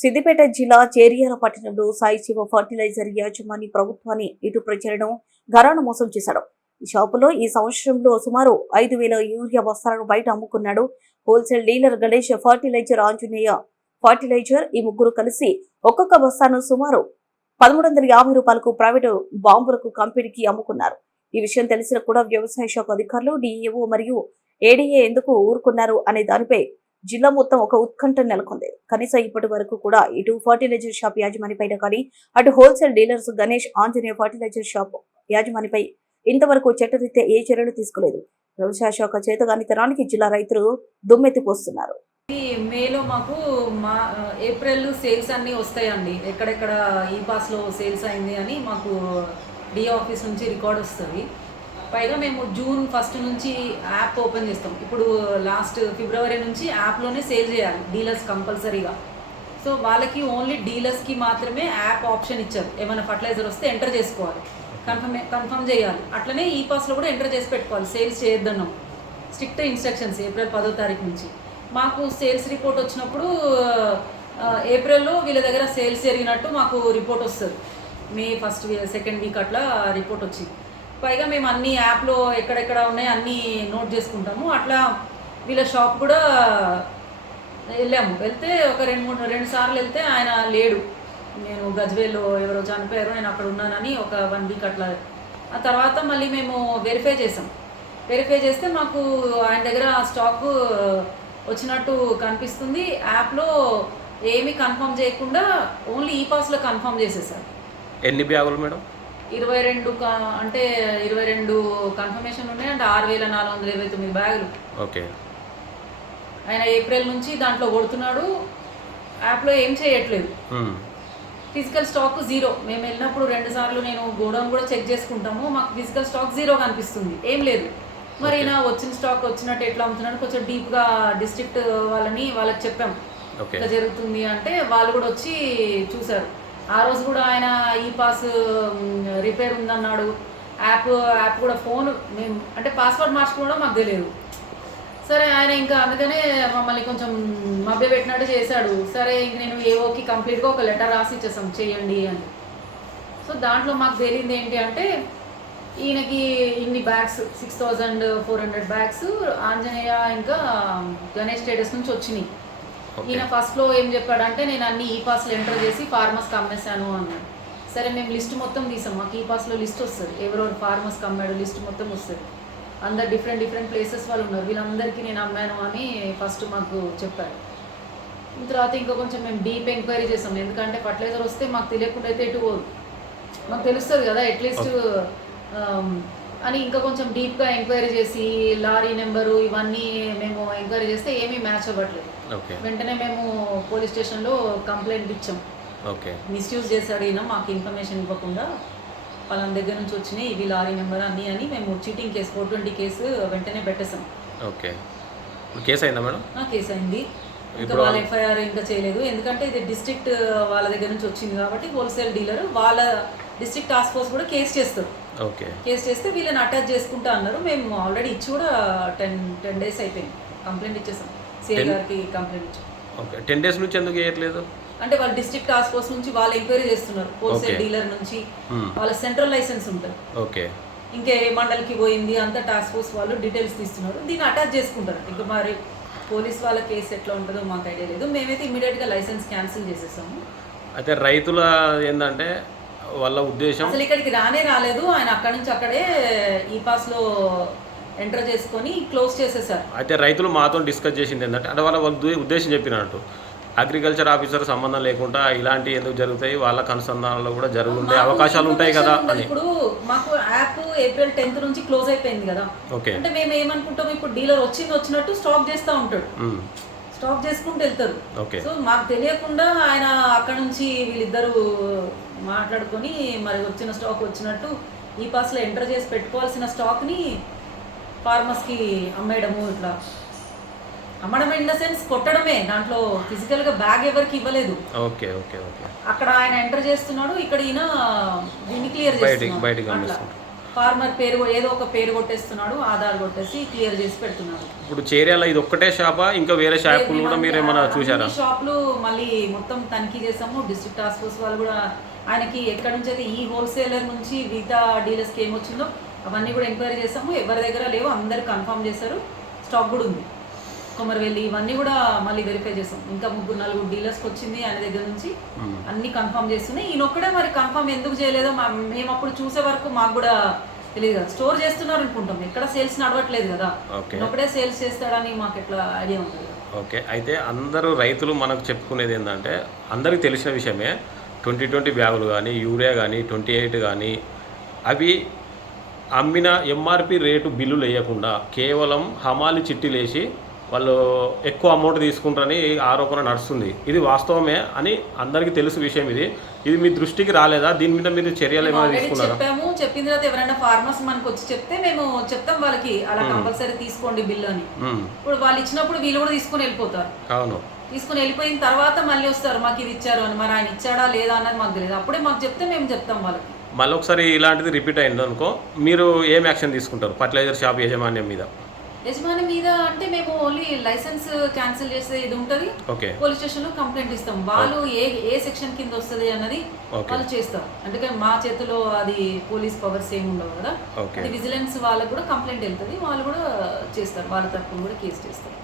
సిద్దిపేట జిల్లా చేర్యాల పట్టణంలో సాయి శివ ఫర్టిలైజర్ యాజమాని ప్రభుత్వాన్ని ఇటు ప్రచారం ఘరాన మోసం చేశాడు. ఈ షాపులో ఈ సంవత్సరంలో సుమారు 5,000 యూరియా బస్తాలను బయట అమ్ముకున్నాడు. Wholesale dealer Ganesh, fertilizer Anjaneya fertilizer ఈ ముగ్గురు కలిసి ఒక్కొక్క బస్తాను సుమారు 1,350 రూపాయలకు ప్రైవేటు బాంబులకు కంపెనీకి అమ్ముకున్నారు. ఈ విషయం తెలిసిన కూడా వ్యవసాయ శాఖ అధికారులు, డిఈఓ మరియు ఏడీఏ ఎందుకు ఊరుకున్నారు అనే దానిపై జిల్లా మొత్తం ఒక ఉత్కంఠ నెలకొంది. కనీసం ఇప్పటి వరకు కూడా ఇటు ఫర్టిలైజర్ షాప్ యాజమానిపైన కానీ అటు wholesale dealers Ganesh, Anjaneya fertilizer shop యాజమానిపై ఇంతవరకు చట్టరీత్యా ఏ చర్యలు తీసుకోలేదు. వ్యవసాయ శాఖ చేతగానితనానికి జిల్లా రైతులు దుమ్మెత్తిపోస్తున్నారు. మేలో మాకు ఏప్రిల్ సేల్స్ అన్నీ వస్తాయండి. ఎక్కడెక్కడ ఈ పాస్లో సేల్స్ అయింది అని మాకు డిఓ ఆఫీస్ నుంచి రికార్డ్ వస్తుంది. పైగా మేము జూన్ 1 నుంచి యాప్ ఓపెన్ చేస్తాం. ఇప్పుడు లాస్ట్ ఫిబ్రవరి నుంచి యాప్లోనే సేల్ చేయాలి డీలర్స్ కంపల్సరీగా. సో వాళ్ళకి ఓన్లీ డీలర్స్కి మాత్రమే యాప్ ఆప్షన్ ఇచ్చారు. ఏమైనా ఫర్టిలైజర్ వస్తే ఎంటర్ చేసుకోవాలి, కన్ఫర్మ్ చేయాలి. అట్లనే ఈ పాస్లో కూడా ఎంటర్ చేసి పెట్టుకోవాలి. సేల్స్ చేయొద్దన్నాం, స్ట్రిక్ట్ ఇన్స్ట్రక్షన్స్ ఏప్రిల్ 10వ తారీఖు నుంచి. మాకు సేల్స్ రిపోర్ట్ వచ్చినప్పుడు ఏప్రిల్లో వీళ్ళ దగ్గర సేల్స్ జరిగినట్టు మాకు రిపోర్ట్ వస్తుంది. మే 1st, 2nd వీక్ అట్లా రిపోర్ట్ వచ్చింది. పైగా మేము అన్ని యాప్లో ఎక్కడెక్కడ ఉన్నాయి అన్నీ నోట్ చేసుకుంటాము. అట్లా వీళ్ళ షాప్ కూడా వెళ్ళాము. వెళ్తే ఒక 2 సార్లు వెళ్తే ఆయన లేడు. నేను గజ్వేల్లో ఎవరో చనిపోయారు, నేను అక్కడ ఉన్నానని ఒక 1 వీక్ అట్లా. ఆ తర్వాత మళ్ళీ మేము వెరిఫై చేసాం. వెరిఫై చేస్తే మాకు ఆయన దగ్గర స్టాక్ వచ్చినట్టు కనిపిస్తుంది. యాప్లో ఏమీ కన్ఫర్మ్ చేయకుండా ఓన్లీ ఈ పాస్లో కన్ఫర్మ్ చేసేసారు. ఎన్ని బ్యాగులు మేడం? 22 అంటే 22 కన్ఫర్మేషన్ ఉన్నాయి. అంటే 6,429 బ్యాగులు. ఓకే. ఆయన ఏప్రిల్ నుంచి దాంట్లో కొడుతున్నాడు. యాప్లో ఏం చేయట్లేదు. Physical stock 0. మేము వెళ్ళినప్పుడు 2 సార్లు నేను గోడౌన్ కూడా చెక్ చేసుకుంటాము. మాకు ఫిజికల్ స్టాక్ 0 కనిపిస్తుంది, ఏం లేదు. మరి నా వచ్చిన స్టాక్ వచ్చినట్టు ఎట్లా అమ్ముతున్నాడు? కొంచెం డీప్గా డిస్ట్రిక్ట్ వాళ్ళకి చెప్పాం ఇట్లా జరుగుతుంది అంటే వాళ్ళు కూడా వచ్చి చూశారు. ఆ రోజు కూడా ఆయన ఈ పాస్ రిపేర్ ఉందన్నాడు. యాప్ కూడా ఫోన్ మేము అంటే పాస్వర్డ్ మార్చుకోవడం మాకు తెలియదు. సరే ఆయన ఇంకా అందుకనే మమ్మల్ని కొంచెం మభ్య పెట్టినట్టు చేశాడు. సరే ఇంక నేను ఏఓకి కంప్లీట్గా ఒక లెటర్ రాసి ఇచ్చేసాం చేయండి అని. సో దాంట్లో మాకు తెలియంది ఏంటి అంటే ఈయనకి ఇన్ని బ్యాగ్స్ 6,400 బ్యాగ్స్ ఆంజనేయ ఇంకా గణేష్ స్టేటస్ నుంచి వచ్చినాయి. ఈయన ఫస్ట్లో ఏం చెప్పాడంటే నేను అన్ని ఈ పాస్లు ఎంటర్ చేసి ఫార్మర్స్కి అమ్మేశాను అన్నాడు. సరే మేము లిస్ట్ మొత్తం తీసాం. మాకు ఈ పాస్లో లిస్ట్ వస్తుంది, ఎవరెవరు ఫార్మర్స్కి అమ్మాడు లిస్ట్ మొత్తం వస్తుంది. అందరు డిఫరెంట్ ప్లేసెస్ వాళ్ళు ఉన్నారు. వీళ్ళందరికీ నేను అమ్మాను అని ఫస్ట్ మాకు చెప్పాడు. తర్వాత ఇంకా కొంచెం మేము డీప్ ఎంక్వైరీ చేసాం. ఎందుకంటే ఫర్టిలైజర్ వస్తే మాకు తెలియకుండా అయితే ఎటు పోదు, మాకు తెలుస్తుంది కదా అట్లీస్ట్ అని. ఇంకా కొంచెం డీప్గా ఎంక్వైరీ చేసి లారీ నెంబరు ఇవన్నీ మేము ఎంక్వైరీ చేస్తే ఏమీ మ్యాచ్ అవ్వట్లేదు. వెంటనే మేము పోలీస్ స్టేషన్లో కంప్లైంట్ ఇచ్చాం. మిస్యూజ్ చేశాడు ఈయన, మాకు ఇన్ఫర్మేషన్ ఇవ్వకుండా వాళ్ళ దగ్గర నుంచి వచ్చినాయి ఇవి లారీ నెంబర్ అన్నీ అని మేము చీటింగ్ కేసు 420 కేసు వెంటనే పెట్టేసాం. కేసు అయిందా మేడం? కేసు అయింది. ఇంకా వాళ్ళ ఎఫ్ఐఆర్ ఇంకా చేయలేదు. ఎందుకంటే ఇది డిస్ట్రిక్ట్ వాళ్ళ దగ్గర నుంచి వచ్చింది కాబట్టి హోల్సేల్ డీలర్ వాళ్ళ డిస్ట్రిక్ట్ టాస్క్ ఫోర్స్ కూడా కేసు చేస్తారు. కేసు చేస్తే వీళ్ళని అటాచ్ చేసుకుంటా అన్నారు. మేము ఆల్రెడీ ఇచ్చి కూడా 10 days అయిపోయింది. కంప్లైంట్ ఇచ్చేసాం, సిఐ గారికి కంప్లైంట్ ఇచ్చాం. 10 days నుంచి ఎందుకు చేయట్లేదు అంటే వాళ్ళు డిస్ట్రిక్ట్ టాస్క్ ఫోర్స్ నుంచి వాళ్ళు ఎంక్వైరీ చేస్తున్నారు. హోల్సేల్ డీలర్ నుంచి వాళ్ళ సెంట్రల్ లైసెన్స్ ఉంటుంది. ఇంకా ఏ మండలికి పోయింది అంతా టాస్క్ ఫోర్స్ వాళ్ళు డీటెయిల్స్ తీస్తున్నారు. దీన్ని అటాచ్ చేసుకుంటారు. ఇంకా మరి పోలీస్ వాళ్ళ కేసు ఎట్లా ఉంటుందో మాకు ఐడియా లేదు. మేమైతే ఇమీడియట్గా లైసెన్స్ క్యాన్సిల్ చేసేసాము. అయితే రైతుల ఏంటంటే వాళ్ళ ఉద్దేశం అసలు ఇక్కడికి రాలేదు. ఆయన అక్కడి నుంచి అక్కడే ఈ పాస్లో ఎంటర్ చేసుకొని క్లోజ్ చేసేసారు. అయితే రైతులు మాతో డిస్కస్ చేసింది ఏంటంటే అంటే వాళ్ళ ఉద్దేశం చెప్పినట్టు అగ్రికల్చర్ ఆఫీసర్ సంబంధం లేకుండా ఇలాంటి ఎందుకు జరుగుతాయి, వాళ్ళకి అనుసంధానంలో కూడా జరుగుండే అవకాశాలు ఉంటాయి కదా అని. ఇప్పుడు మాకు యాప్ ఏప్రిల్ 10th నుంచి క్లోజ్ అయిపోయింది కదా. అంటే మేము ఏమనుకుంటాం, ఇప్పుడు డీలర్ వచ్చినట్టు స్టాక్ చేస్తూ ఉంటాడు, స్టాక్ చేసుకుంటూ వెళ్తారు. సో మాకు తెలియకుండా ఆయన అక్కడ నుంచి వీళ్ళిద్దరూ మాట్లాడుకొని మరి వచ్చిన స్టాక్ వచ్చినట్టు ఈ పాస్లో ఎంటర్ చేసి పెట్టుకోవాల్సిన స్టాక్ని ఫార్మర్స్కి అమ్మేయడము. ఇట్లా అమ్మడం ఇన్ ద సెన్స్ కొట్టడమే, దాంట్లో ఫిజికల్గా బ్యాగ్ ఎవరికి ఇవ్వలేదు. అక్కడ ఆయన ఎంటర్ చేస్తున్నాడు, ఇక్కడ ఈయన దీన్ని క్లియర్ చేస్తున్నాడు. ఫార్మర్ పేరు ఏదో ఒక పేరు కొట్టేస్తున్నాడు, ఆధార్ కొట్టేసి క్లియర్ చేసి పెడుతున్నాడు. ఇప్పుడు చేర్యాల ఇది ఒక్కటే షాపా, ఇంకా వేరే షాపులు కూడా మీరు ఏమైనా చూసారా? షాపులు మళ్ళీ మొత్తం తనిఖీ చేసాము. డిస్ట్రిక్ట్ టాస్క్ ఫోర్స్ వాళ్ళు కూడా ఆయనకి ఎక్కడి నుంచి అయితే ఈ హోల్సేలర్ నుంచి మిగతా డీలర్స్కి ఏమొచ్చిందో అవన్నీ కూడా ఎంక్వైరీ చేసాము. ఎవరి దగ్గర లేవు, అందరు కన్ఫర్మ్ చేశారు. స్టాక్ కూడా ఉంది. కొమరవెల్లి ఇవన్నీ కూడా మళ్ళీ వెరిఫై చేసాం. ఇంకా 3-4 డీలర్స్కి వచ్చింది ఆయన దగ్గర నుంచి, అన్ని కన్ఫర్మ్ చేస్తున్నాయి. ఈయన ఒక్కడే మరి కన్ఫర్మ్ ఎందుకు చేయలేదో మేము అప్పుడు చూసే వరకు మాకు కూడా తెలియదు కదా. స్టోర్ చేస్తున్నారు అనుకుంటాం, ఎక్కడ సేల్స్ నడవట్లేదు కదా, ఒకడే సేల్స్ చేస్తాడని మాకు ఎట్లా ఐడియా ఉంటుంది. ఓకే, అయితే అందరూ రైతులు మనకు చెప్పుకునేది ఏంటంటే అందరికీ తెలిసిన విషయమే, 2020 బ్యాగులు కానీ, యూరియా కానీ, 28 కానీ అవి అమ్మిన ఎంఆర్పి రేటు బిల్లులు వేయకుండా కేవలం హమాలి చిట్టీలు వేసి వాళ్ళు ఎక్కువ అమౌంట్ తీసుకుంటారని ఆరోపణ నడుస్తుంది. ఇది వాస్తవమే అని అందరికీ తెలుసు విషయం. ఇది మీ దృష్టికి రాలేదా? దీని మీద మీరు చర్యలు ఏమైనా తీసుకున్నారా? చెప్పాము. చెప్పిన తర్వాత ఎవరైనా ఫార్మర్స్ మనకు వచ్చి చెప్తే మేము చెప్తాం వాళ్ళకి, అలా కంపల్సరీ తీసుకోండి బిల్లు అని. ఇప్పుడు వాళ్ళు ఇచ్చినప్పుడు వీళ్ళు కూడా తీసుకొని వెళ్ళిపోతారు. అవును, తీసుకుని వెళ్ళిపోయిన తర్వాత మళ్ళీ వస్తారు, మాకు ఇది ఇచ్చారు అని. మరి ఆయన ఇచ్చాడా లేదా అన్నది మాకు తెలియదు. అప్పుడే మాకు చెప్తే మేము చెప్తాం వాళ్ళకి. మళ్ళీ ఒకసారి ఇలాంటిది రిపీట్ అయింది అనుకో, మీరు ఏం యాక్షన్ తీసుకుంటారు ఫర్టిలైజర్ షాప్ యాజమాన్యం మీద? యజమాని మీద అంటే మేము ఓన్లీ లైసెన్స్ క్యాన్సిల్ చేసే ఇది ఉంటుంది, పోలీస్ స్టేషన్ లో కంప్లైంట్ ఇస్తాం. వాళ్ళు ఏ సెక్షన్ కింద వస్తుంది అన్నది వాళ్ళు చేస్తారు. అంటే మా చేతిలో అది పోలీస్ పవర్స్ ఏమి ఉండవు కదా, అది విజిలెన్స్ వాళ్ళకు కూడా కంప్లైంట్ వెళ్తుంది, వాళ్ళు కూడా చేస్తారు, వాళ్ళ తరఫున కూడా కేసు చేస్తారు.